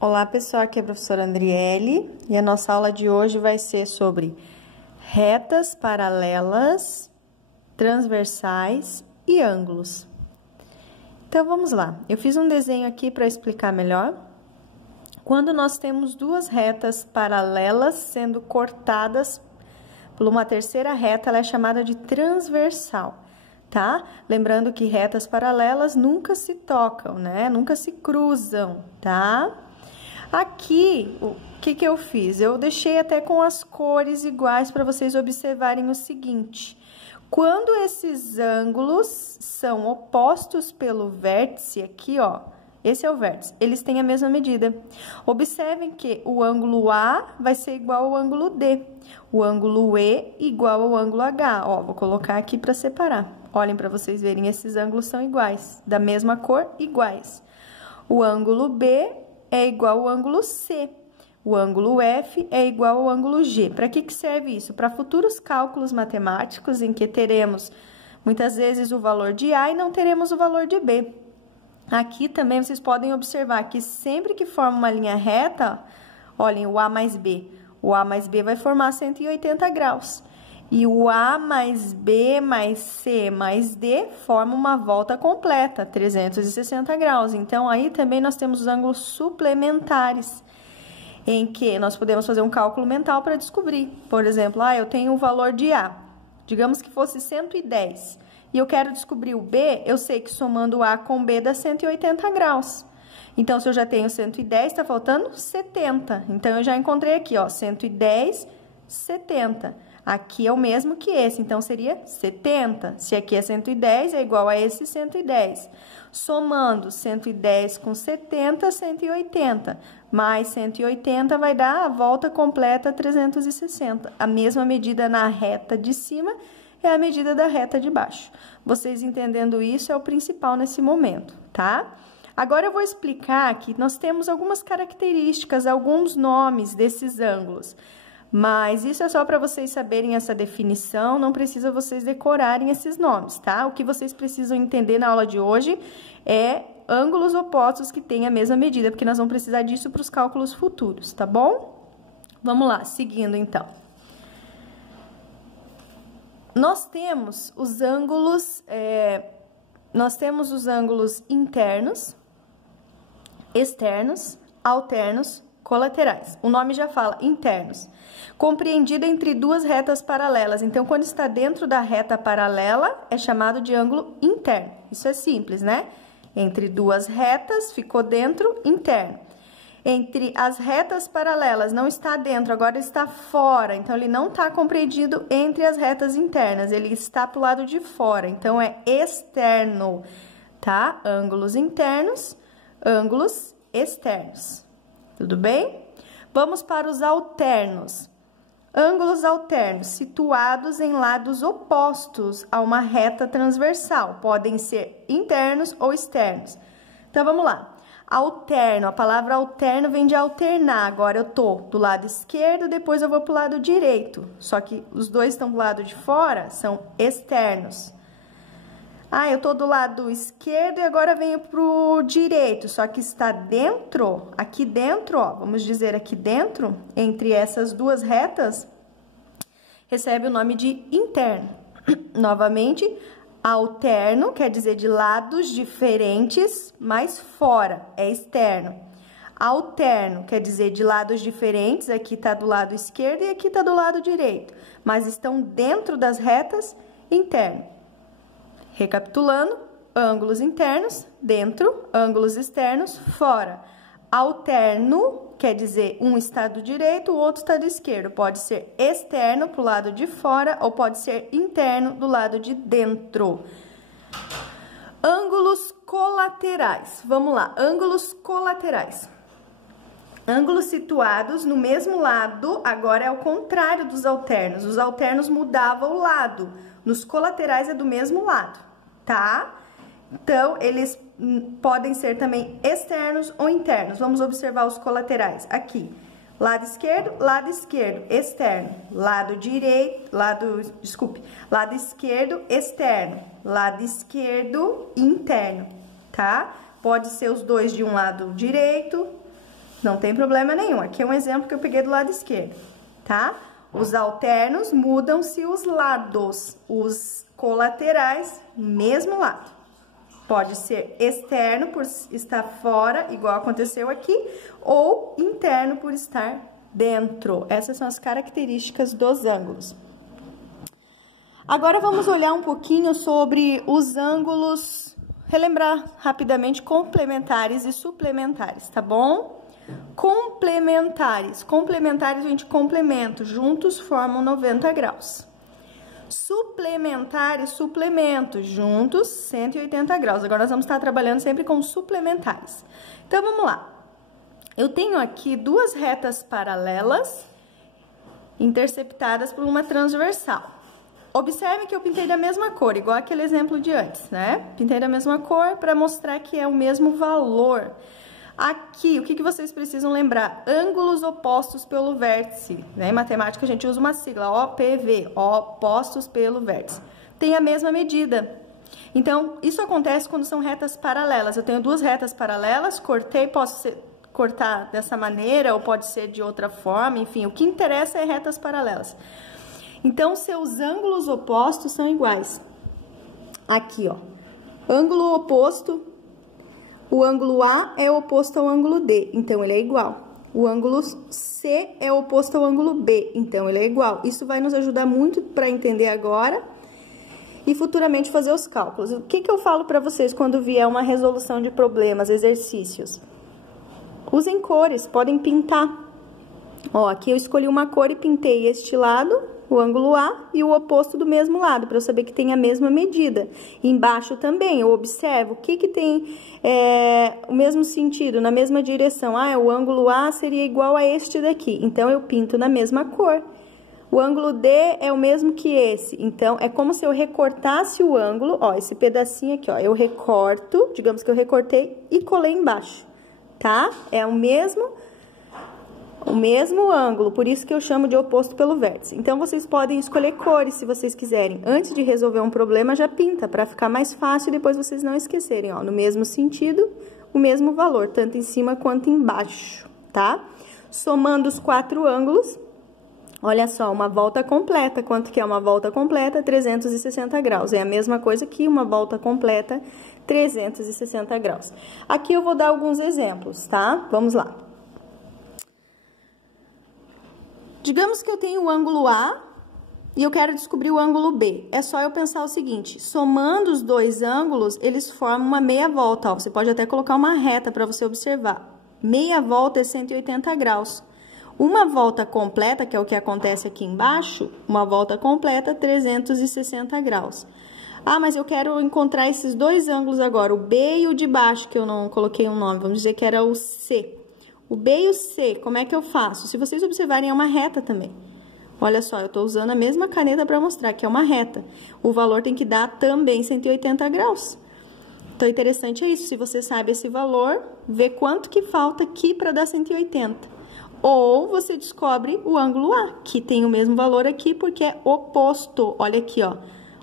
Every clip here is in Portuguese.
Olá pessoal, aqui é a professora Andriele e a nossa aula de hoje vai ser sobre retas paralelas, transversais e ângulos. Então vamos lá, eu fiz um desenho aqui para explicar melhor. Quando nós temos duas retas paralelas sendo cortadas por uma terceira reta, ela é chamada de transversal, tá? Lembrando que retas paralelas nunca se tocam, né? Nunca se cruzam, tá? Aqui, o que eu fiz? Eu deixei até com as cores iguais para vocês observarem o seguinte. Quando esses ângulos são opostos pelo vértice aqui, ó, esse é o vértice, eles têm a mesma medida. Observem que o ângulo A vai ser igual ao ângulo D, o ângulo E igual ao ângulo H. Ó, vou colocar aqui para separar. Olhem para vocês verem, esses ângulos são iguais, da mesma cor, iguais. O ângulo B é igual ao ângulo C. O ângulo F é igual ao ângulo G. Para que serve isso? Para futuros cálculos matemáticos, em que teremos, muitas vezes, o valor de A e não teremos o valor de B. Aqui também vocês podem observar que sempre que forma uma linha reta, olhem, o A mais B. O A mais B vai formar 180 graus. E o A mais B mais C mais D forma uma volta completa, 360 graus. Então, aí também nós temos os ângulos suplementares, em que nós podemos fazer um cálculo mental para descobrir. Por exemplo, eu tenho o valor de A, digamos que fosse 110, e eu quero descobrir o B, eu sei que somando A com B dá 180 graus. Então, se eu já tenho 110, está faltando 70. Então, eu já encontrei aqui, ó, 110, 70. Aqui é o mesmo que esse, então seria 70. Se aqui é 110, é igual a esse 110. Somando 110 com 70, 180. Mais 180 vai dar a volta completa 360. A mesma medida na reta de cima é a medida da reta de baixo. Vocês entendendo isso é o principal nesse momento, tá? Agora eu vou explicar que nós temos algumas características, alguns nomes desses ângulos. Mas isso é só para vocês saberem essa definição, não precisa vocês decorarem esses nomes, tá? O que vocês precisam entender na aula de hoje é ângulos opostos que têm a mesma medida, porque nós vamos precisar disso para os cálculos futuros, tá bom? Vamos lá, seguindo então. Nós temos os ângulos internos, externos, alternos, colaterais. O nome já fala, internos. Compreendida entre duas retas paralelas. Então, quando está dentro da reta paralela, é chamado de ângulo interno. Isso é simples, né? Entre duas retas, ficou dentro, interno. Entre as retas paralelas, não está dentro, agora está fora. Então, ele não está compreendido entre as retas internas, ele está para o lado de fora. Então, é externo, tá? Ângulos internos, ângulos externos. Tudo bem? Vamos para os alternos. Ângulos alternos, situados em lados opostos a uma reta transversal. Podem ser internos ou externos. Então, vamos lá. Alterno, a palavra alterno vem de alternar. Agora, eu tô do lado esquerdo, depois eu vou pro lado direito. Só que os dois estão do lado de fora, são externos. Eu tô do lado esquerdo e agora venho pro direito, só que está dentro, aqui dentro, ó, vamos dizer aqui dentro, entre essas duas retas, recebe o nome de interno. Novamente, alterno quer dizer de lados diferentes, mas fora, é externo. Alterno quer dizer de lados diferentes, aqui tá do lado esquerdo e aqui tá do lado direito, mas estão dentro das retas, interno. Recapitulando, ângulos internos, dentro, ângulos externos, fora. Alterno quer dizer um está do direito, o outro está do esquerdo. Pode ser externo para o lado de fora ou pode ser interno do lado de dentro. Ângulos colaterais. Vamos lá, ângulos colaterais. Ângulos situados no mesmo lado, agora é o contrário dos alternos. Os alternos mudavam o lado, nos colaterais é do mesmo lado. Tá? Então, eles podem ser também externos ou internos. Vamos observar os colaterais. Aqui, lado esquerdo, externo. Lado esquerdo, externo. Lado esquerdo, interno, tá? Pode ser os dois de um lado direito Não tem problema nenhum. Aqui é um exemplo que eu peguei do lado esquerdo, tá? Os alternos mudam-se os lados, os colaterais, mesmo lado. Pode ser externo por estar fora, igual aconteceu aqui, ou interno por estar dentro. Essas são as características dos ângulos. Agora vamos olhar um pouquinho sobre os ângulos, relembrar rapidamente complementares e suplementares, tá bom? Complementares. Complementares a gente complementa, juntos formam 90 graus. Suplementares, suplemento, juntos 180 graus. Agora nós vamos estar trabalhando sempre com suplementares. Então vamos lá. Eu tenho aqui duas retas paralelas interceptadas por uma transversal. Observe que eu pintei da mesma cor, igual aquele exemplo de antes, né? Pintei da mesma cor para mostrar que é o mesmo valor. Aqui, o que vocês precisam lembrar? Ângulos opostos pelo vértice, né? Em matemática a gente usa uma sigla, OPV, opostos pelo vértice. Tem a mesma medida. Então, isso acontece quando são retas paralelas. Eu tenho duas retas paralelas, cortei, posso cortar dessa maneira ou pode ser de outra forma, enfim, o que interessa é retas paralelas. Então, seus ângulos opostos são iguais. Aqui, ó, ângulo oposto, o ângulo A é oposto ao ângulo D, então ele é igual. O ângulo C é oposto ao ângulo B, então ele é igual. Isso vai nos ajudar muito para entender agora e futuramente fazer os cálculos. O que eu falo para vocês quando vier uma resolução de problemas, exercícios? Usem cores, podem pintar. Ó, aqui eu escolhi uma cor e pintei este lado, o ângulo A, e o oposto do mesmo lado, para eu saber que tem a mesma medida. Embaixo também, eu observo o que tem o mesmo sentido, na mesma direção. Ah, o ângulo A seria igual a este daqui, então eu pinto na mesma cor. O ângulo D é o mesmo que esse, então é como se eu recortasse o ângulo, ó, esse pedacinho aqui, ó, eu recorto, digamos que eu recortei e colei embaixo, tá? É o mesmo ângulo, por isso que eu chamo de oposto pelo vértice. Então, vocês podem escolher cores se vocês quiserem. Antes de resolver um problema, já pinta, para ficar mais fácil e depois vocês não esquecerem, ó. No mesmo sentido, o mesmo valor, tanto em cima quanto embaixo, tá? Somando os 4 ângulos, olha só, uma volta completa. Quanto que é uma volta completa? 360 graus. É a mesma coisa que uma volta completa, 360 graus. Aqui eu vou dar alguns exemplos, tá? Vamos lá. Digamos que eu tenho o ângulo A e eu quero descobrir o ângulo B. É só eu pensar o seguinte, somando os dois ângulos, eles formam uma meia volta. Ó, você pode até colocar uma reta para você observar. Meia volta é 180 graus. Uma volta completa, que é o que acontece aqui embaixo, uma volta completa, 360 graus. Ah, mas eu quero encontrar esses dois ângulos agora, o B e o de baixo, que eu não coloquei um nome, vamos dizer que era o C. O B e o C, como é que eu faço? Se vocês observarem, é uma reta também. Olha só, eu estou usando a mesma caneta para mostrar que é uma reta. O valor tem que dar também 180 graus. Então, interessante é isso. Se você sabe esse valor, vê quanto que falta aqui para dar 180. Ou você descobre o ângulo A, que tem o mesmo valor aqui porque é oposto. Olha aqui, ó.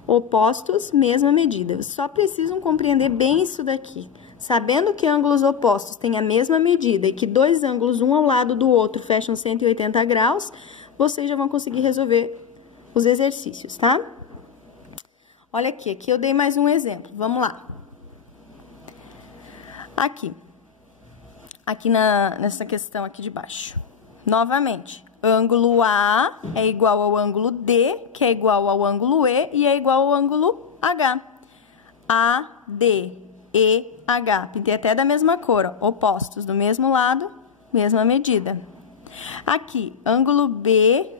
Opostos, mesma medida. Só precisam compreender bem isso daqui. Sabendo que ângulos opostos têm a mesma medida e que dois ângulos, um ao lado do outro, fecham 180 graus, vocês já vão conseguir resolver os exercícios, tá? Olha aqui eu dei mais um exemplo. Vamos lá. Aqui nessa questão aqui de baixo. Novamente, ângulo A é igual ao ângulo D, que é igual ao ângulo E, e é igual ao ângulo H. AD. EH, pintei até da mesma cor, ó, opostos do mesmo lado, mesma medida. Aqui, ângulo BCFG,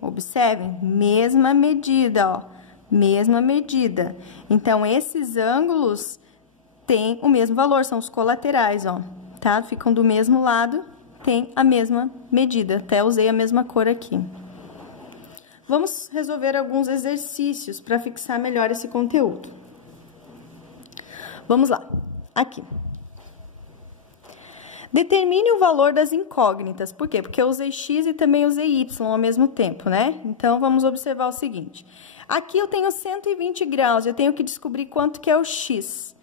observem, mesma medida, ó, mesma medida. Então, esses ângulos têm o mesmo valor, são os colaterais, ó, tá? Ficam do mesmo lado, tem a mesma medida, até usei a mesma cor aqui. Vamos resolver alguns exercícios para fixar melhor esse conteúdo. Vamos lá. Aqui. Determine o valor das incógnitas. Por quê? Porque eu usei x e também usei y ao mesmo tempo, né? Então, vamos observar o seguinte. Aqui eu tenho 120 graus, eu tenho que descobrir quanto que é o x.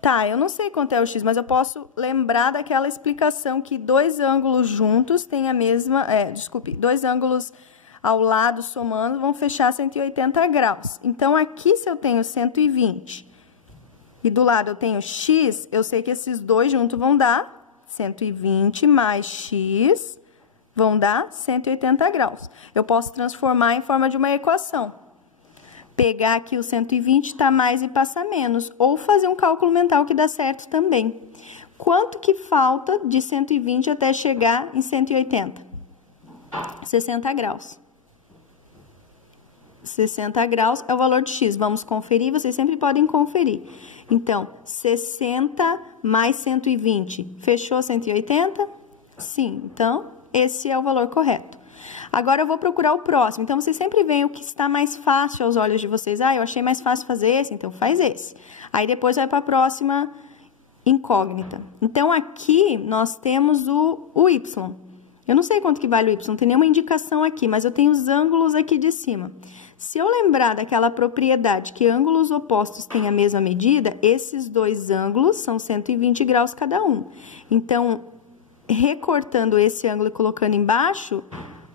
Tá, eu não sei quanto é o x, mas eu posso lembrar daquela explicação que dois ângulos juntos têm a mesma... dois ângulos ao lado somando vão fechar 180 graus. Então, aqui se eu tenho 120 e do lado eu tenho x, eu sei que esses dois juntos vão dar 120 mais x vão dar 180 graus. Eu posso transformar em forma de uma equação. Pegar aqui o 120, tá mais e passar menos. Ou fazer um cálculo mental que dá certo também. Quanto que falta de 120 até chegar em 180? 60 graus. 60 graus é o valor de x. Vamos conferir, vocês sempre podem conferir. Então, 60 mais 120, fechou 180? Sim, então, esse é o valor correto. Agora, eu vou procurar o próximo. Então, vocês sempre veem o que está mais fácil aos olhos de vocês. Ah, eu achei mais fácil fazer esse, então faz esse. Aí, depois vai para a próxima incógnita. Então, aqui, nós temos o y. Eu não sei quanto que vale o y, não tem nenhuma indicação aqui, mas eu tenho os ângulos aqui de cima. Se eu lembrar daquela propriedade que ângulos opostos têm a mesma medida, esses dois ângulos são 120 graus cada um. Então, recortando esse ângulo e colocando embaixo...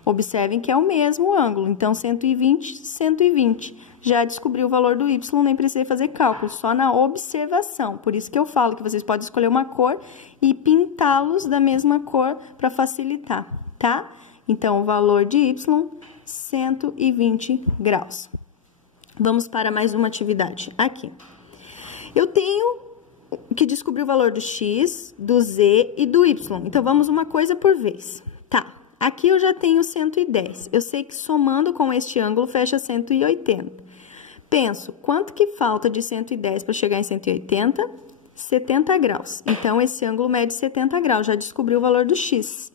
Observem que é o mesmo ângulo, então 120, 120. Já descobri o valor do y, nem precisei fazer cálculo, só na observação. Por isso que eu falo que vocês podem escolher uma cor e pintá-los da mesma cor para facilitar, tá? Então, o valor de y, 120 graus. Vamos para mais uma atividade aqui. Eu tenho que descobrir o valor do x, do z e do y. Então, vamos uma coisa por vez, tá? Aqui eu já tenho 110. Eu sei que somando com este ângulo fecha 180. Penso, quanto que falta de 110 para chegar em 180? 70 graus. Então, esse ângulo mede 70 graus. Já descobri o valor do x.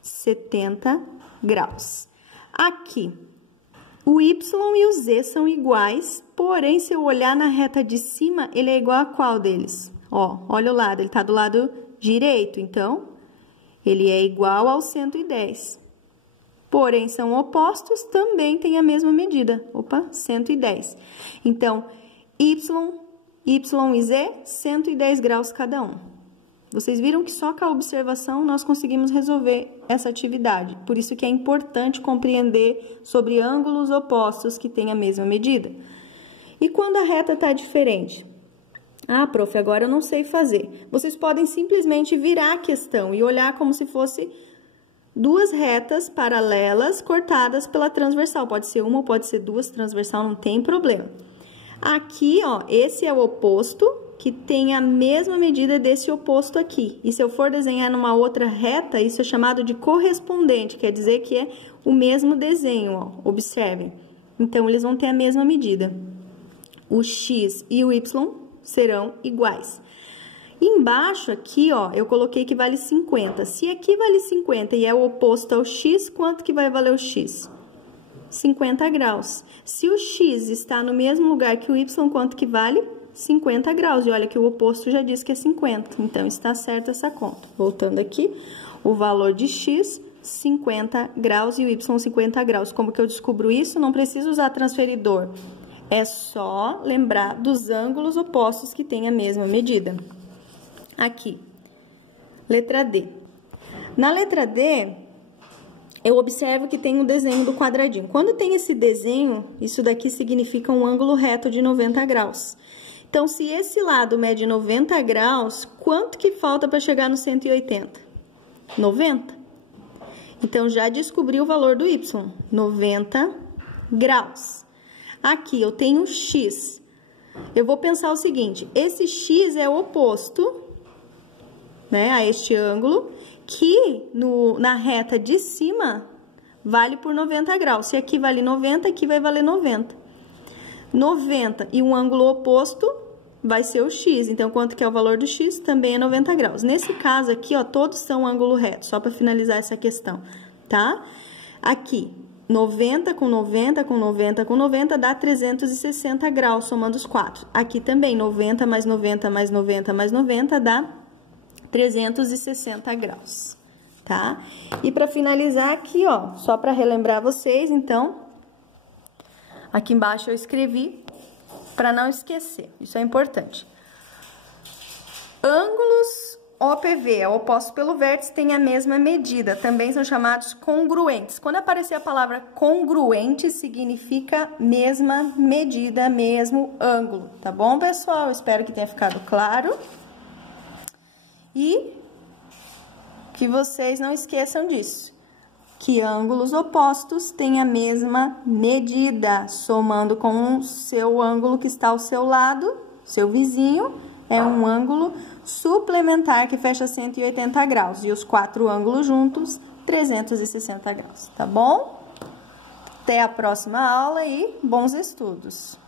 70 graus. Aqui, o y e o z são iguais, porém, se eu olhar na reta de cima, ele é igual a qual deles? Ó, olha o lado, ele está do lado direito, então... Ele é igual ao 110. Porém, são opostos, também tem a mesma medida. Opa, 110. Então, y e z, 110 graus cada um. Vocês viram que só com a observação nós conseguimos resolver essa atividade. Por isso que é importante compreender sobre ângulos opostos que têm a mesma medida. E quando a reta está diferente? Ah, prof, agora eu não sei fazer. Vocês podem simplesmente virar a questão e olhar como se fosse duas retas paralelas cortadas pela transversal. Pode ser uma ou pode ser duas, transversal não tem problema. Aqui, ó, esse é o oposto que tem a mesma medida desse oposto aqui. E se eu for desenhar numa outra reta, isso é chamado de correspondente, quer dizer que é o mesmo desenho, ó. Observem. Então, eles vão ter a mesma medida. O x e o y serão iguais. Embaixo aqui, ó, eu coloquei que vale 50. Se aqui vale 50 e é o oposto ao x, quanto que vai valer o x? 50 graus. Se o x está no mesmo lugar que o y, quanto que vale? 50 graus. E olha que o oposto já diz que é 50. Então, está certa essa conta. Voltando aqui, o valor de x, 50 graus e o y, 50 graus. Como que eu descubro isso? Não preciso usar transferidor. É só lembrar dos ângulos opostos que têm a mesma medida. Aqui, letra D. Na letra D, eu observo que tem um desenho do quadradinho. Quando tem esse desenho, isso daqui significa um ângulo reto de 90 graus. Então, se esse lado mede 90 graus, quanto que falta para chegar no 180? 90. Então, já descobri o valor do y, 90 graus. Aqui eu tenho x. Eu vou pensar o seguinte, esse x é o oposto, né, a este ângulo, que na reta de cima vale por 90 graus. Se aqui vale 90, aqui vai valer 90. 90 e um ângulo oposto vai ser o x. Então, quanto que é o valor do x? Também é 90 graus. Nesse caso aqui, ó, todos são ângulo reto, só para finalizar essa questão, tá? Aqui, 90 com 90 com 90 com 90 dá 360 graus, somando os quatro. Aqui também, 90 mais 90 mais 90 mais 90 dá 360 graus, tá? E para finalizar aqui, ó, só para relembrar vocês, então, aqui embaixo eu escrevi para não esquecer, isso é importante. Ângulos OPV, opostos pelo vértice, têm a mesma medida, também são chamados congruentes. Quando aparecer a palavra congruente, significa mesma medida, mesmo ângulo, tá bom, pessoal? Espero que tenha ficado claro. E que vocês não esqueçam disso, que ângulos opostos têm a mesma medida, somando com o seu ângulo que está ao seu lado, seu vizinho, é um ângulo suplementar que fecha 180 graus. E os 4 ângulos juntos, 360 graus, tá bom? Até a próxima aula e bons estudos!